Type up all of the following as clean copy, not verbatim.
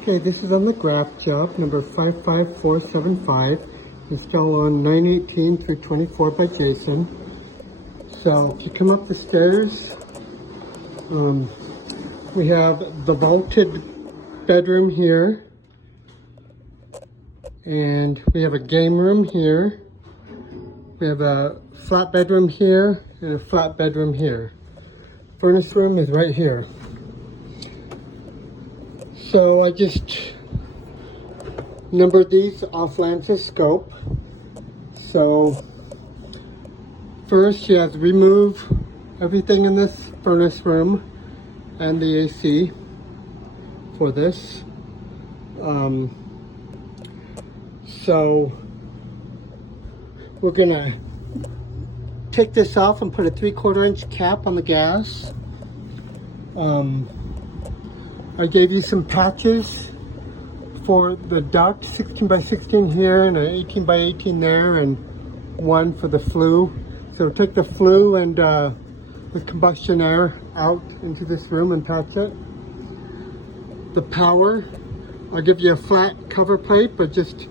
Okay, this is on the Graff job, number 55475, installed on 918 through 24 by Jason. So if you come up the stairs, we have the vaulted bedroom here, and we have a game room here. We have a flat bedroom here and a flat bedroom here. Furnace room is right here. So I just numbered these off Lance's scope. So first you have to remove everything in this furnace room and the AC for this. So we're gonna take this off and put a 3/4 inch cap on the gas. I gave you some patches for the duct, 16 by 16 here and an 18 by 18 there, and one for the flue. So take the flue and the combustion air out into this room and patch it. The power, I'll give you a flat cover plate, but just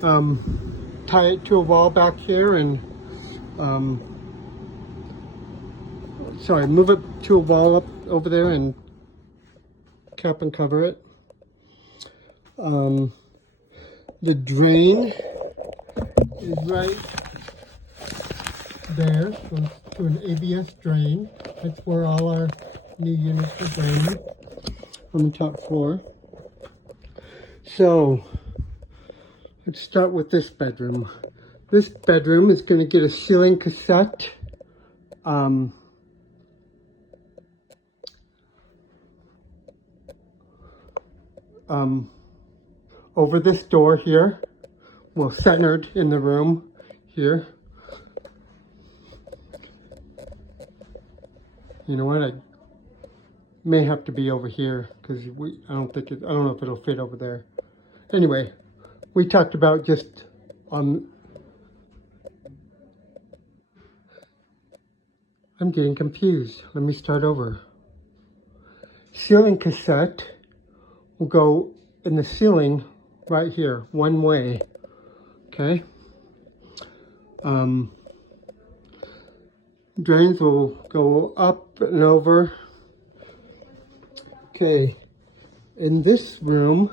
tie it to a wall back here and move it to a wall up over there and cap and cover it. The drain is right there, goes to an ABS drain. That's where all our new units are draining on the top floor. So let's start with this bedroom. This bedroom is going to get a ceiling cassette. Over this door here, well, centered in the room here. You know what? I may have to be over here because I don't know if it'll fit over there. Anyway, we talked about just I'm getting confused. Let me start over. Ceiling cassette will go in the ceiling right here, one way. Okay. Drains will go up and over. Okay. In this room,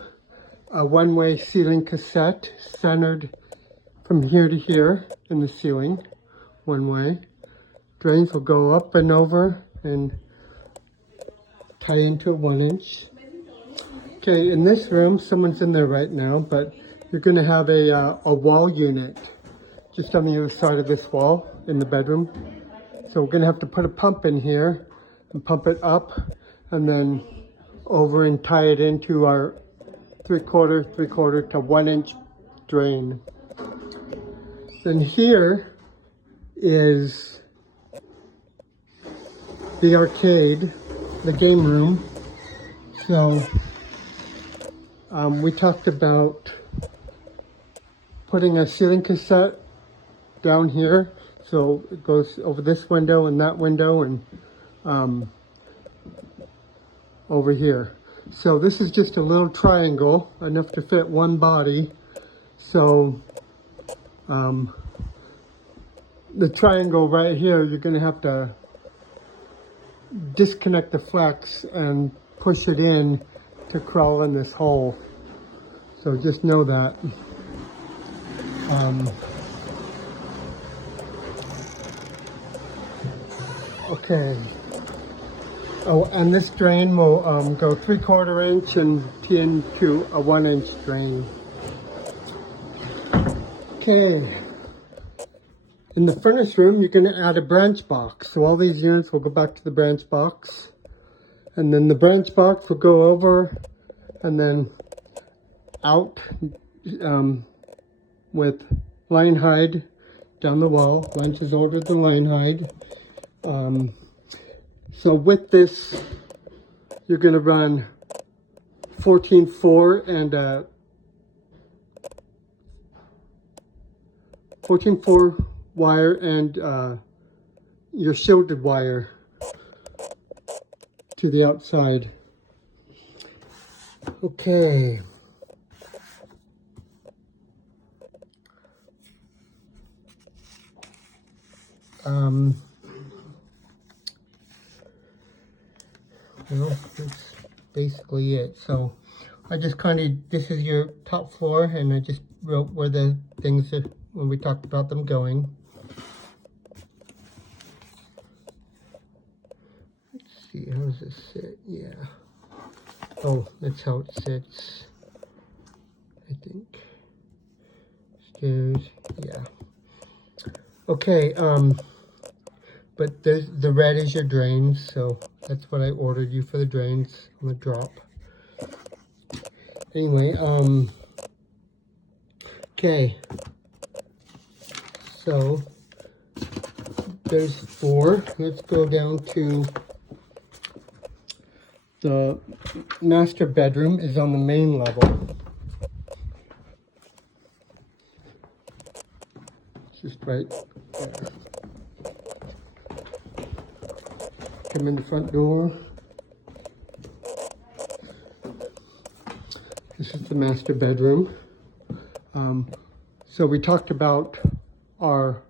a one-way ceiling cassette centered from here to here in the ceiling, one way. Drains will go up and over and tie into a 1 inch. Okay, in this room, someone's in there right now, but you're going to have a wall unit just on the other side of this wall in the bedroom. So we're going to have to put a pump in here and pump it up and then over and tie it into our 3/4 to 1 inch drain. Then here is the arcade, the game room. So we talked about putting a ceiling cassette down here, so it goes over this window and that window and over here. So this is just a little triangle, enough to fit one body. So the triangle right here, you're going to have to disconnect the flex and push it in to crawl in this hole. So just know that. Okay. Oh, and this drain will go 3/4 inch and tee into a 1 inch drain. Okay. In the furnace room, you're going to add a branch box. So all these units will go back to the branch box. And then the branch box will go over and then out with line hide down the wall. Lance has ordered the line hide. So with this, you're going to run 14/4 and 14/4 wire and your shielded wire to the outside. Okay. Well, that's basically it. So I just kind of, this is your top floor, and I just wrote where the things are, when we talked about them going. Let's see, how does this sit? Yeah. Oh, that's how it sits, I think. Stairs, yeah. Okay, but the red is your drains, so that's what I ordered you for the drains on the drop. Anyway, okay. So there's 4. Let's go down to the master bedroom is on the main level. It's just right there. Come in the front door. This is the master bedroom. So we talked about our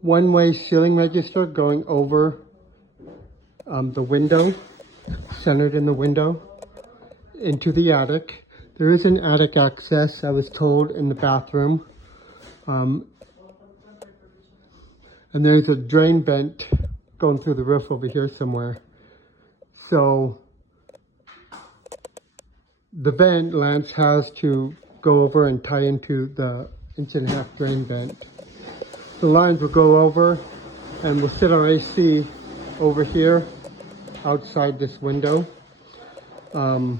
one-way ceiling register going over the window, centered in the window, into the attic. There is an attic access, I was told, in the bathroom. And there's a drain vent going through the roof over here somewhere. So the vent, Lance has to go over and tie into the 1.5-inch drain vent. The lines will go over, and we'll sit our AC over here outside this window. So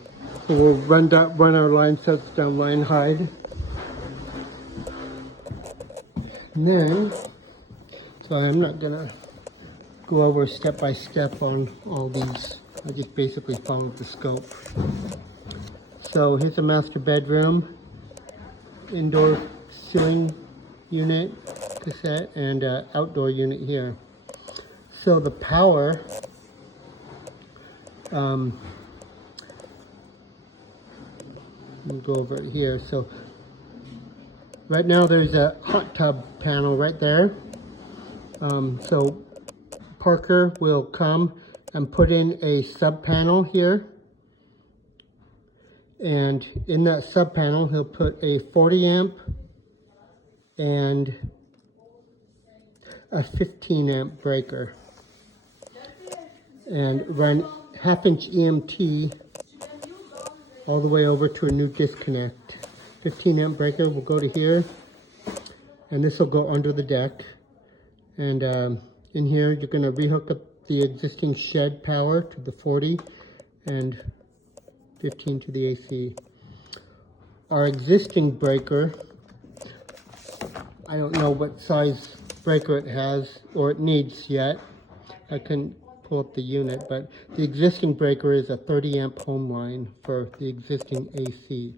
we'll run our line sets down line hide. And then, so I'm not gonna go over step by step on all these. I just basically followed the scope. So here's a master bedroom, indoor ceiling unit, cassette, and outdoor unit here. So the power, we'll go over it here. So right now there's a hot tub panel right there. So Parker will come and put in a sub panel here. And in that sub panel, he'll put a 40 amp and a 15 amp breaker. And run 1/2-inch EMT all the way over to a new disconnect. 15 amp breaker will go to here, and this will go under the deck. And in here, you're going to rehook up the existing shed power to the 40 and 15 to the AC. Our existing breaker, I don't know what size breaker it has or it needs yet. I couldn't pull up the unit, but the existing breaker is a 30 amp home line for the existing AC.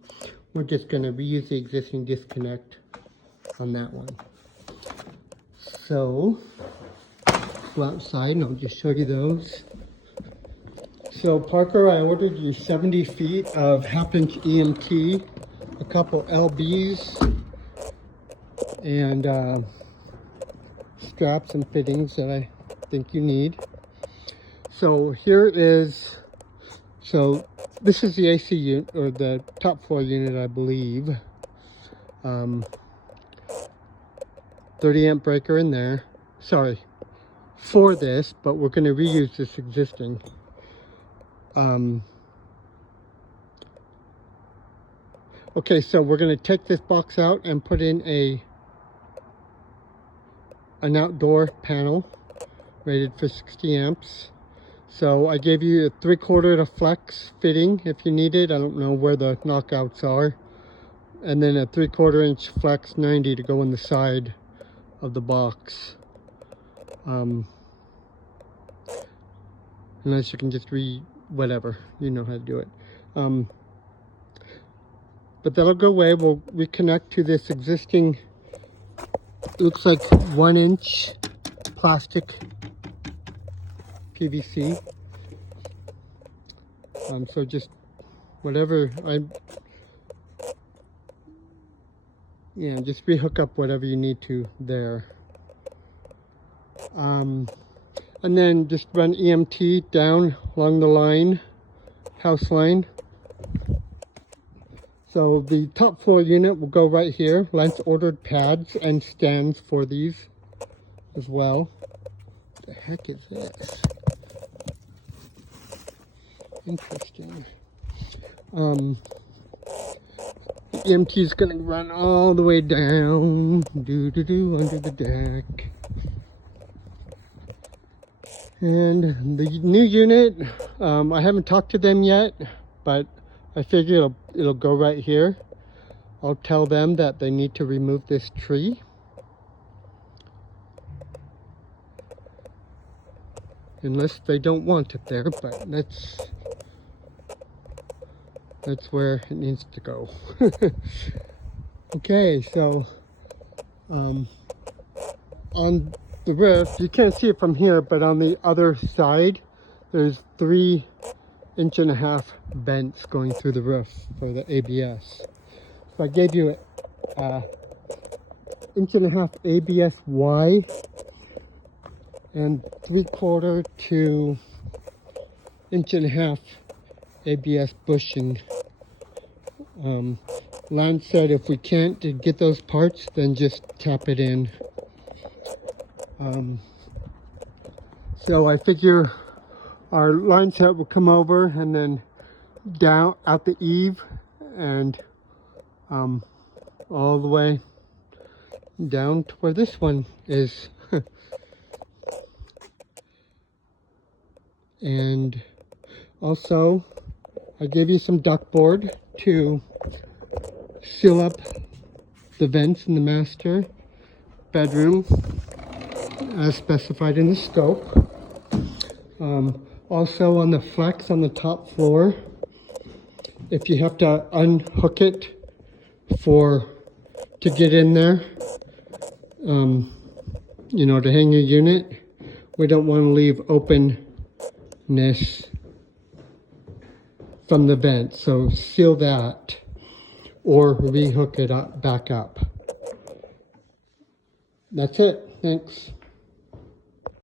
We're just going to reuse the existing disconnect on that one. So, go outside and I'll just show you those. So Parker, I ordered you 70 feet of 1/2-inch EMT, a couple LBs, and straps and fittings that I think you need. So here is, so this is the AC unit, or the top floor unit, I believe. 30 amp breaker in there. Sorry, for this, but we're going to reuse this existing. Okay, so we're going to take this box out and put in an outdoor panel rated for 60 amps. So I gave you a 3/4 to flex fitting if you need it. I don't know where the knockouts are. And then a 3/4 inch flex 90 to go in the side of the box. Unless you can just whatever, you know how to do it. But that'll go away. We'll reconnect to this existing, looks like 1-inch plastic PVC. So just whatever yeah, just rehook up whatever you need to there. And then just run EMT down along the line, house line. So the top floor unit will go right here. Lance ordered pads and stands for these as well. What the heck is this? Interesting. EMT is going to run all the way down, under the deck. And the new unit, I haven't talked to them yet, but I figure it'll go right here. I'll tell them that they need to remove this tree. Unless they don't want it there, but that's where it needs to go. Okay, so on the roof, you can't see it from here, but on the other side, there's 3.5-inch vents going through the roof for the ABS. So I gave you a 1.5-inch ABS Y and 3/4 to 1.5-inch ABS bushing. Lance said if we can't get those parts, then just tap it in. So I figure our line set will come over and then down out the eave and all the way down to where this one is. And also I gave you some ductboard to seal up the vents in the master bedroom as specified in the scope. Also on the flex on the top floor, if you have to unhook it to get in there, you know, to hang your unit, we don't want to leave openness from the vent, so seal that or rehook it up back up. That's it. Thanks.